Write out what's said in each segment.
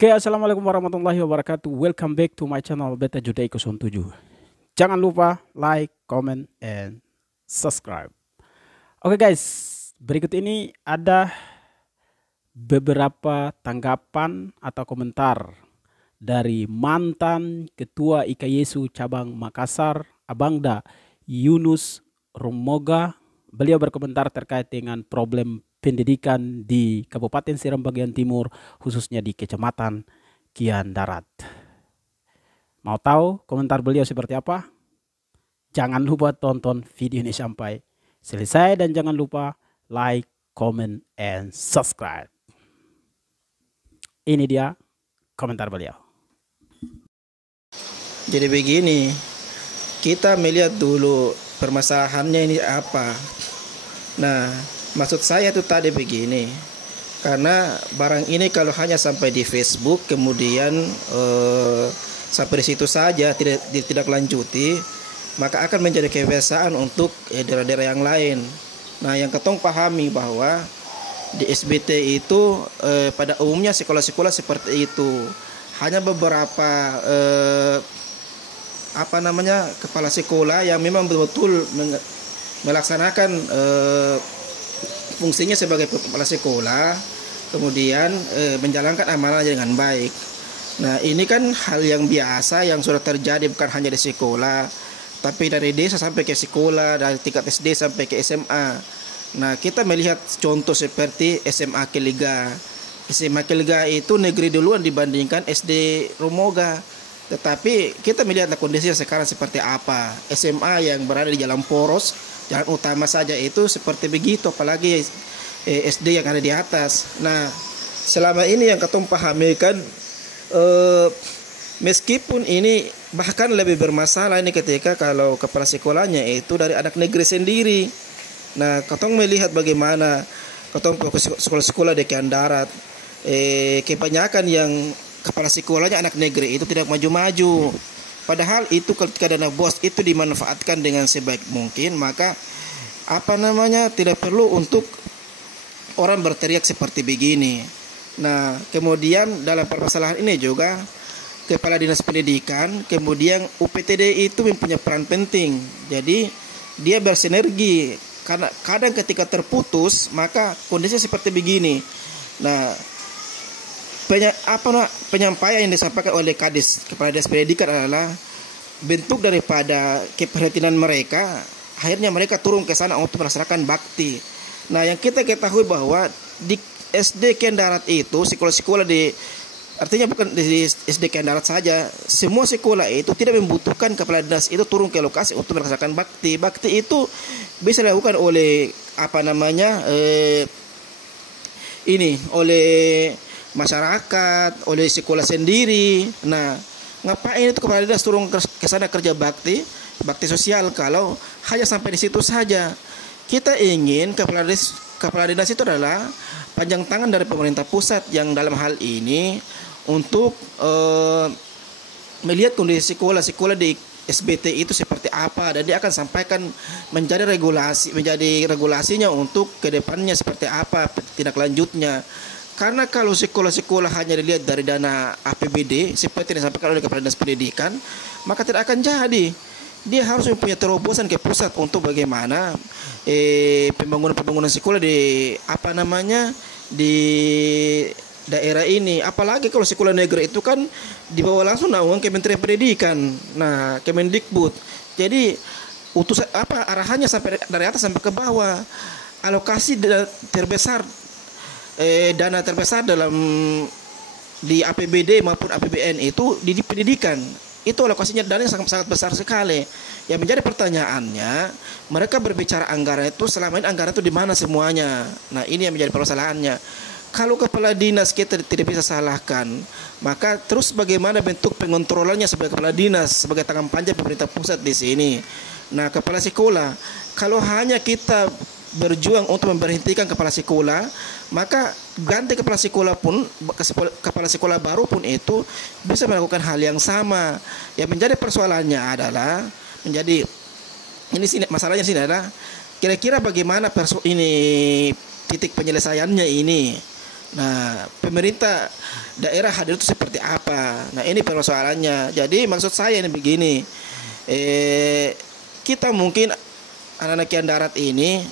Oke, assalamualaikum warahmatullahi wabarakatuh. Welcome back to my channel Beta Judai 07. Jangan lupa like, comment, and subscribe. Oke guys, berikut ini ada beberapa tanggapan atau komentar dari mantan Ketua IKYSU Cabang Makassar, Abangda Yunus Romoga. Beliau berkomentar terkait dengan problem pendidikan di Kabupaten Seram bagian timur, khususnya di Kecamatan Kian Darat. Mau tahu komentar beliau seperti apa? Jangan lupa tonton video ini sampai selesai dan jangan lupa like, comment, and subscribe. Ini dia komentar beliau. Jadi begini, kita melihat dulu permasalahannya ini apa. Nah, maksud saya itu tadi begini, karena barang ini kalau hanya sampai di Facebook kemudian sampai di situ saja tidak lanjuti, maka akan menjadi kebiasaan untuk daerah-daerah yang lain. Nah, yang ketong pahami bahwa di SBT itu pada umumnya sekolah-sekolah seperti itu hanya beberapa kepala sekolah yang memang betul-betul melaksanakan fungsinya sebagai kepala sekolah, kemudian menjalankan amanahnya dengan baik. Nah, ini kan hal yang biasa yang sudah terjadi bukan hanya di sekolah, tapi dari desa sampai ke sekolah, dari tingkat SD sampai ke SMA. Nah, kita melihat contoh seperti SMA Keliga. SMA Keliga itu negeri duluan dibandingkan SD Romoga. Tetapi kita melihatlah kondisinya sekarang seperti apa. SMA yang berada di jalan poros, jalan utama saja itu seperti begitu, apalagi SD yang ada di atas. Nah, selama ini yang ketong pahami kan, meskipun ini bahkan lebih bermasalah ini ketika kalau kepala sekolahnya itu dari anak negeri sendiri. Nah, ketong melihat bagaimana ketong sekolah-sekolah di Kian Darat, kebanyakan yang kepala sekolahnya anak negeri itu tidak maju-maju. Padahal itu ketika dana BOS itu dimanfaatkan dengan sebaik mungkin, maka tidak perlu untuk orang berteriak seperti begini. Nah, kemudian dalam permasalahan ini juga Kepala Dinas Pendidikan, kemudian UPTD itu mempunyai peran penting. Jadi dia bersinergi karena kadang ketika terputus maka kondisinya seperti begini. Nah, penyampaian yang disampaikan oleh Kadis Kepala Dinas Pendidikan adalah bentuk daripada keprihatinan mereka. Akhirnya mereka turun ke sana untuk melaksanakan bakti. Nah, yang kita ketahui bahwa di SD Kian Darat itu sekolah-sekolah artinya bukan di SD Kian Darat saja, semua sekolah itu tidak membutuhkan kepala dinas itu turun ke lokasi untuk melaksanakan bakti. Bakti itu bisa dilakukan oleh oleh masyarakat, oleh sekolah sendiri. Nah, ngapain itu kepala dinas turun ke sana kerja bakti sosial kalau hanya sampai di situ saja? Kita ingin kepala dinas itu adalah panjang tangan dari pemerintah pusat yang dalam hal ini untuk melihat kondisi sekolah-sekolah di SBT itu seperti apa, dan dia akan sampaikan menjadi regulasinya untuk kedepannya seperti apa tindak lanjutnya. Karena kalau sekolah-sekolah hanya dilihat dari dana APBD seperti yang disampaikan oleh Kepala Dinas Pendidikan, maka tidak akan jadi. Dia harus mempunyai terobosan ke pusat untuk bagaimana pembangunan sekolah di daerah ini. Apalagi kalau sekolah negeri itu kan dibawa langsung naungan Kementerian Pendidikan, nah Kemendikbud. Jadi arahannya sampai dari atas sampai ke bawah. Alokasi dana terbesar di APBD maupun APBN itu di pendidikan. Itu alokasinya dana yang sangat besar sekali. Yang menjadi pertanyaannya, mereka berbicara anggaran itu, selama ini anggaran itu di mana semuanya? Nah, ini yang menjadi permasalahannya. Kalau kepala dinas kita tidak bisa salahkan, maka terus bagaimana bentuk pengontrolannya sebagai kepala dinas, sebagai tangan panjang pemerintah pusat di sini. Nah, kepala sekolah, kalau hanya kita berjuang untuk memberhentikan kepala sekolah, maka ganti kepala sekolah baru pun itu bisa melakukan hal yang sama. Yang menjadi persoalannya adalah masalahnya sini adalah kira-kira bagaimana titik penyelesaiannya ini. Nah, pemerintah daerah hadir itu seperti apa? Nah, ini persoalannya. Jadi maksud saya ini begini, kita mungkin anak-anak Kian Darat ini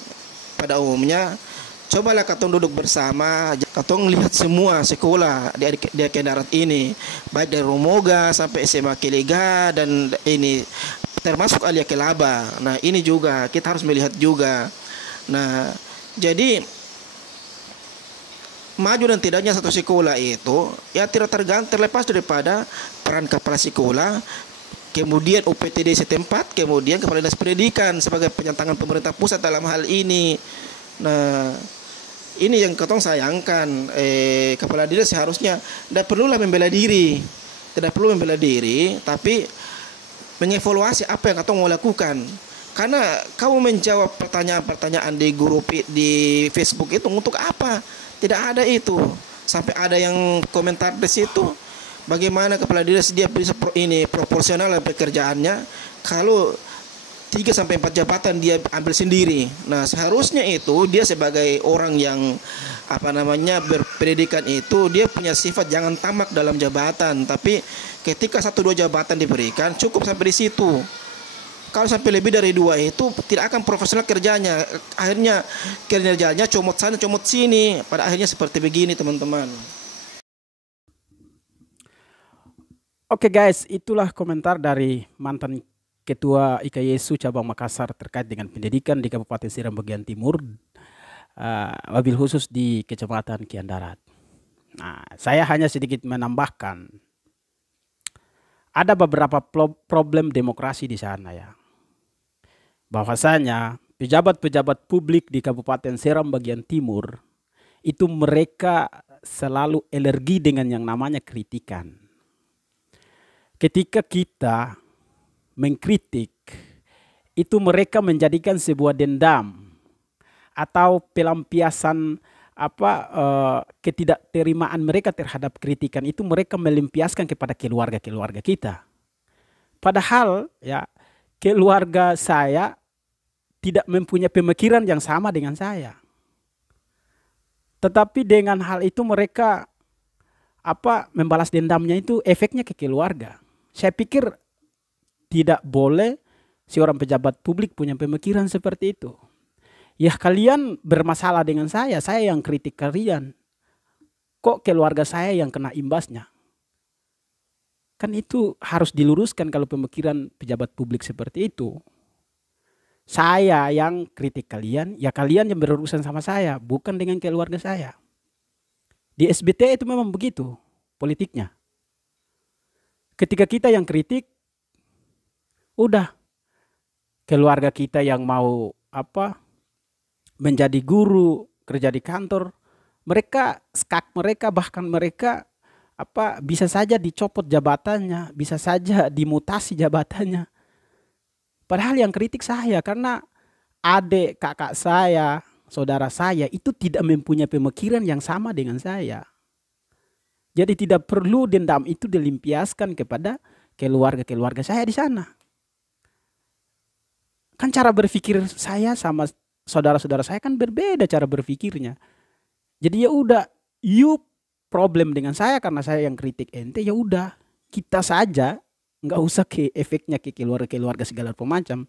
pada umumnya cobalah katong duduk bersama, katong lihat semua sekolah di Kian Darat ini, baik dari Romoga sampai SMA Kilega dan ini termasuk Alia Kelaba. Nah, ini juga kita harus melihat juga. Nah, jadi maju dan tidaknya satu sekolah itu ya tidak terlepas daripada peran kepala sekolah, kemudian UPTD setempat, kemudian kepala dinas pendidikan sebagai penyentangan pemerintah pusat dalam hal ini. Nah, ini yang ketong sayangkan, kepala dinas seharusnya tidak perlulah membela diri, tidak perlu membela diri, tapi mengevaluasi apa yang ketong mau lakukan. Karena kamu menjawab pertanyaan-pertanyaan di grup di Facebook itu untuk apa? Tidak ada itu. Sampai ada yang komentar di situ, bagaimana kepala dinas dia bisa ini proporsional dalam pekerjaannya kalau 3 sampai 4 jabatan dia ambil sendiri. Nah, seharusnya itu dia sebagai orang yang berpendidikan itu dia punya sifat jangan tamak dalam jabatan, tapi ketika 1-2 jabatan diberikan cukup sampai di situ. Kalau sampai lebih dari 2 itu tidak akan profesional kerjanya. Akhirnya kinerjanya comot sana comot sini. Pada akhirnya seperti begini, teman-teman. Oke guys, itulah komentar dari mantan Ketua IKYSU Cabang Makassar terkait dengan pendidikan di Kabupaten Seram bagian timur, wabil khusus di Kecamatan Kian Darat. Nah, saya hanya sedikit menambahkan, ada beberapa problem demokrasi di sana ya. Bahwasanya pejabat-pejabat publik di Kabupaten Seram bagian timur itu mereka selalu alergi dengan yang namanya kritikan. Ketika kita mengkritik, itu mereka menjadikan sebuah dendam atau pelampiasan ketidakterimaan mereka terhadap kritikan itu mereka melampiaskan kepada keluarga-keluarga kita. Padahal ya keluarga saya tidak mempunyai pemikiran yang sama dengan saya. Tetapi dengan hal itu mereka membalas dendamnya itu efeknya ke keluarga. Saya pikir tidak boleh seorang pejabat publik punya pemikiran seperti itu. Ya kalian bermasalah dengan saya yang kritik kalian. Kok keluarga saya yang kena imbasnya? Kan itu harus diluruskan kalau pemikiran pejabat publik seperti itu. Saya yang kritik kalian, ya kalian yang berurusan sama saya, bukan dengan keluarga saya. Di SBT itu memang begitu politiknya. Ketika kita yang kritik, udah keluarga kita yang mau menjadi guru, kerja di kantor, mereka bahkan mereka bisa saja dicopot jabatannya, bisa saja dimutasi jabatannya. Padahal yang kritik saya karena adik kakak saya, saudara saya itu tidak mempunyai pemikiran yang sama dengan saya. Jadi tidak perlu dendam itu dilimpiaskan kepada keluarga-keluarga saya di sana. Kan cara berpikir saya sama saudara-saudara saya kan berbeda cara berpikirnya. Jadi ya udah, you problem dengan saya karena saya yang kritik ente, ya udah kita saja nggak usah ke efeknya ke keluarga-keluarga segala macam.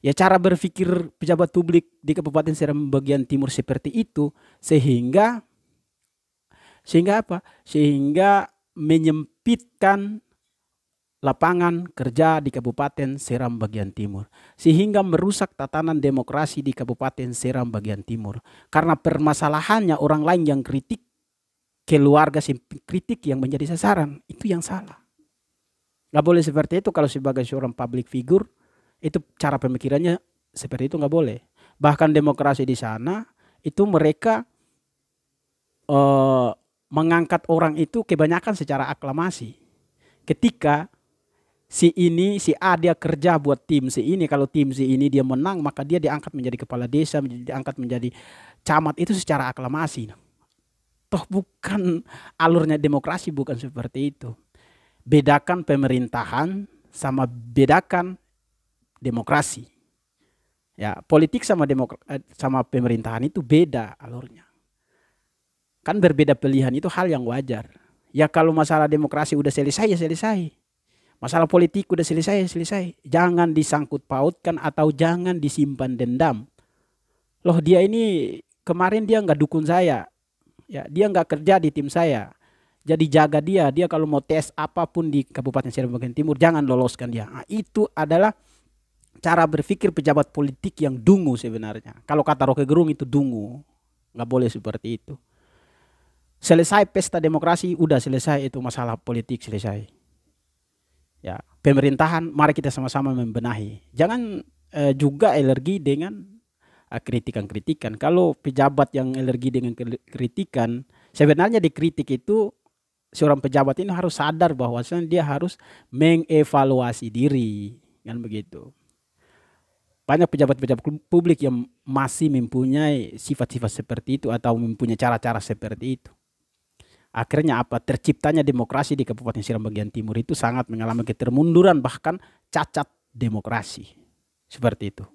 Ya cara berpikir pejabat publik di Kabupaten Seram bagian timur seperti itu sehingga menyempitkan lapangan kerja di Kabupaten Seram bagian timur, sehingga merusak tatanan demokrasi di Kabupaten Seram bagian timur. Karena permasalahannya orang lain yang kritik, keluarga kritik yang menjadi sasaran, itu yang salah. Gak boleh seperti itu kalau sebagai seorang public figure, itu cara pemikirannya seperti itu gak boleh. Bahkan demokrasi di sana, itu mereka mengangkat orang itu kebanyakan secara aklamasi. Ketika si A dia kerja buat tim si ini, kalau tim si ini dia menang, maka dia diangkat menjadi kepala desa, diangkat menjadi camat, itu secara aklamasi. Toh bukan alurnya demokrasi, bukan seperti itu. Bedakan pemerintahan sama bedakan demokrasi. Ya, politik sama pemerintahan itu beda alurnya. Kan berbeda pilihan itu hal yang wajar. Ya kalau masalah demokrasi udah selesai ya selesai. Masalah politik udah selesai ya selesai. Jangan disangkut pautkan atau jangan disimpan dendam. Loh dia ini kemarin dia nggak dukung saya. Ya, dia nggak kerja di tim saya. Jadi jaga dia. Dia kalau mau tes apapun di Kabupaten Seram bagian Timur jangan loloskan dia. Nah, itu adalah cara berpikir pejabat politik yang dungu sebenarnya. Kalau kata Rocky Gerung itu dungu. Nggak boleh seperti itu. Selesai pesta demokrasi, udah selesai itu masalah politik selesai. Ya, pemerintahan mari kita sama-sama membenahi. Jangan juga alergi dengan kritikan-kritikan. Kalau pejabat yang alergi dengan kritikan, sebenarnya dikritik itu seorang pejabat ini harus sadar bahwa dia harus mengevaluasi diri, kan begitu. Banyak pejabat-pejabat publik yang masih mempunyai sifat-sifat seperti itu atau mempunyai cara-cara seperti itu. Akhirnya apa? Terciptanya demokrasi di Kabupaten Seram bagian Timur itu sangat mengalami ketermunduran bahkan cacat demokrasi. Seperti itu.